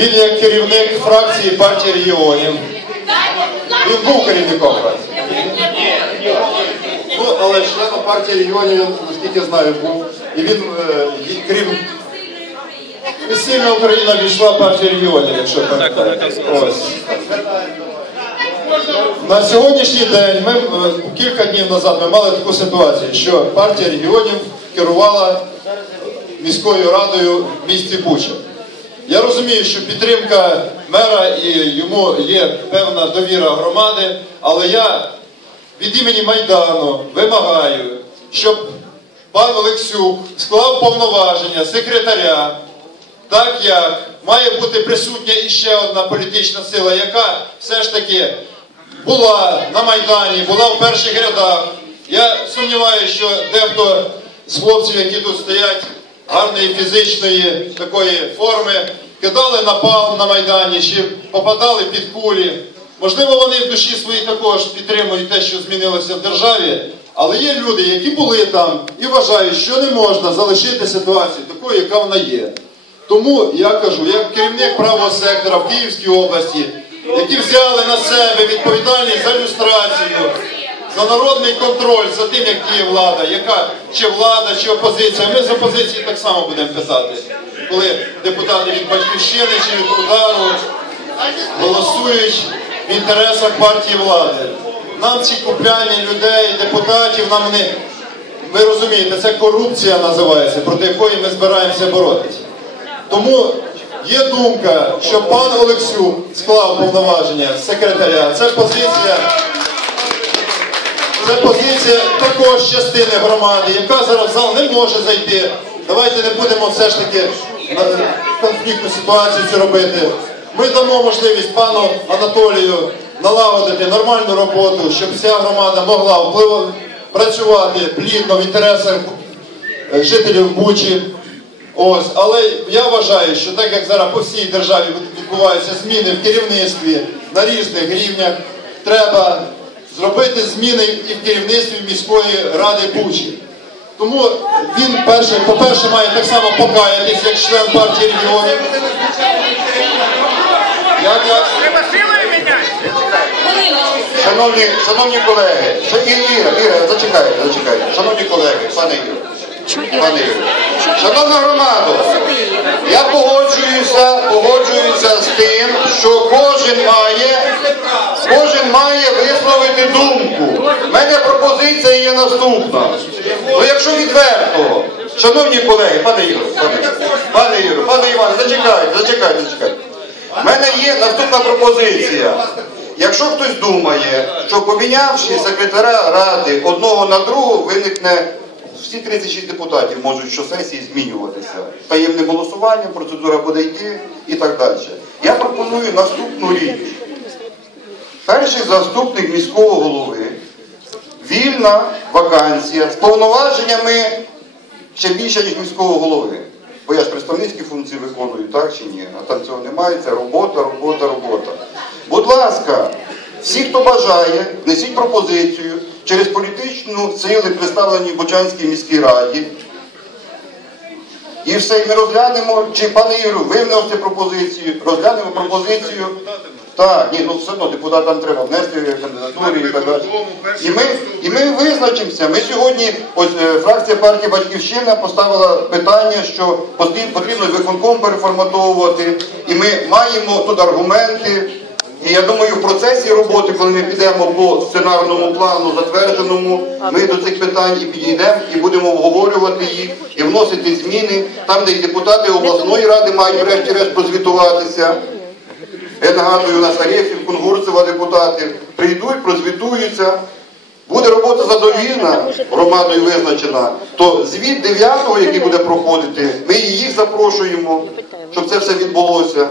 Він як керівник фракції партії регіонів. Він був керівником фракції. Ну, але членом партії регіонів, він, наскільки знаю, був. І він, е, він крім сильна Україна війшла партія регіонів, якщо пам'ятаєте. Ось. На сьогоднішній день ми е, кілька днів назад ми мали таку ситуацію, що партія регіонів керувала міською радою в місті Буча. Я розумію, що підтримка мера і йому є певна довіра громади, але я від імені Майдану вимагаю, щоб пан Олексюк склав повноваження секретаря, так як має бути присутня іще одна політична сила, яка все ж таки була на Майдані, була в перших рядах. Я сумніваюся, що дехто з хлопців, які тут стоять, гарної фізичної такої форми, кидали напал на Майдані чи попадали під кулі. Можливо, вони в душі своїй також підтримують те, що змінилося в державі, але є люди, які були там і вважають, що не можна залишити ситуацію такою, яка вона є. Тому я кажу, як керівник правого сектора в Київській області, які взяли на себе відповідальність за люстрацію, за народний контроль, за тим, як діє влада, яка чи влада, чи опозиція. Ми з опозиції так само будемо писати, коли депутати від батьківщини чи від удару голосують в інтересах партії влади. Нам ці купляння людей, депутатів, нам вони, ви розумієте, це корупція називається, проти якої ми збираємося боротися. Тому є думка, що пан Олексюк склав повноваження секретаря. Це позиція, це позиція також частини громади, яка зараз в зал не може зайти. Давайте не будемо все ж таки конфліктну ситуацію цю робити. Ми дамо можливість пану Анатолію налагодити нормальну роботу, щоб вся громада могла впливати, працювати плідно в інтересах е, жителів Бучі. Ось, але я вважаю, що так як зараз по всій державі відбуваються зміни в керівництві на різних рівнях, треба зробити зміни і в керівництві міської ради Бучі. Тому він перше, по-перше, має так само покаятись, як член партії регіонів. Як, як? Шановні, шановні колеги, Іра, Іра, зачекайте, зачекайте. Шановні колеги, пане Ігор, шановна громада, я погоджуюся, погоджуюся з тим, що кожен має, кожен має висловити думку. У мене пропозиція є наступна. Ну якщо відверто, шановні колеги, пане Ігор, пане, пане Ігор, пане Іване, зачекайте, зачекайте, зачекайте. У мене є наступна пропозиція. Якщо хтось думає, що помінявши секретаря ради одного на другого, виникне всі 36 депутатів можуть щосесії змінюватися. Таємним голосуванням, процедура буде йти і так далі. Я пропоную наступну річ. Перший заступник міського голови, вільна вакансія з повноваженнями ще більше, ніж міського голови. Бо я ж представницькі функції виконую, так чи ні? А там цього немає, це робота, робота, робота. Будь ласка, всі, хто бажає, внесіть пропозицію через політичну сили, представлені в Бочанській міській раді. І все, ми розглянемо, чи пане Ігорю, ви вносите пропозицію, розглянемо пропозицію. Так, ні, ну все одно депутатам треба внести кандидатури і так далі. І ми, визначимося. Ми сьогодні, ось е, фракція партії Батьківщина поставила питання, що потрібно виконком переформатовувати, і ми маємо тут аргументи. І я думаю, в процесі роботи, коли ми підемо по сценарному плану затвердженому, ми до цих питань і підійдемо, і будемо обговорювати їх, і вносити зміни там, де і депутати обласної ради мають врешті-решт прозвітуватися. Я нагадую, у нас Арєфів, Кунгурцева депутати прийдуть, прозвітуються. Буде робота задовільна, громадою визначена, то звіт 9-го, який буде проходити, ми і їх запрошуємо, щоб це все відбулося.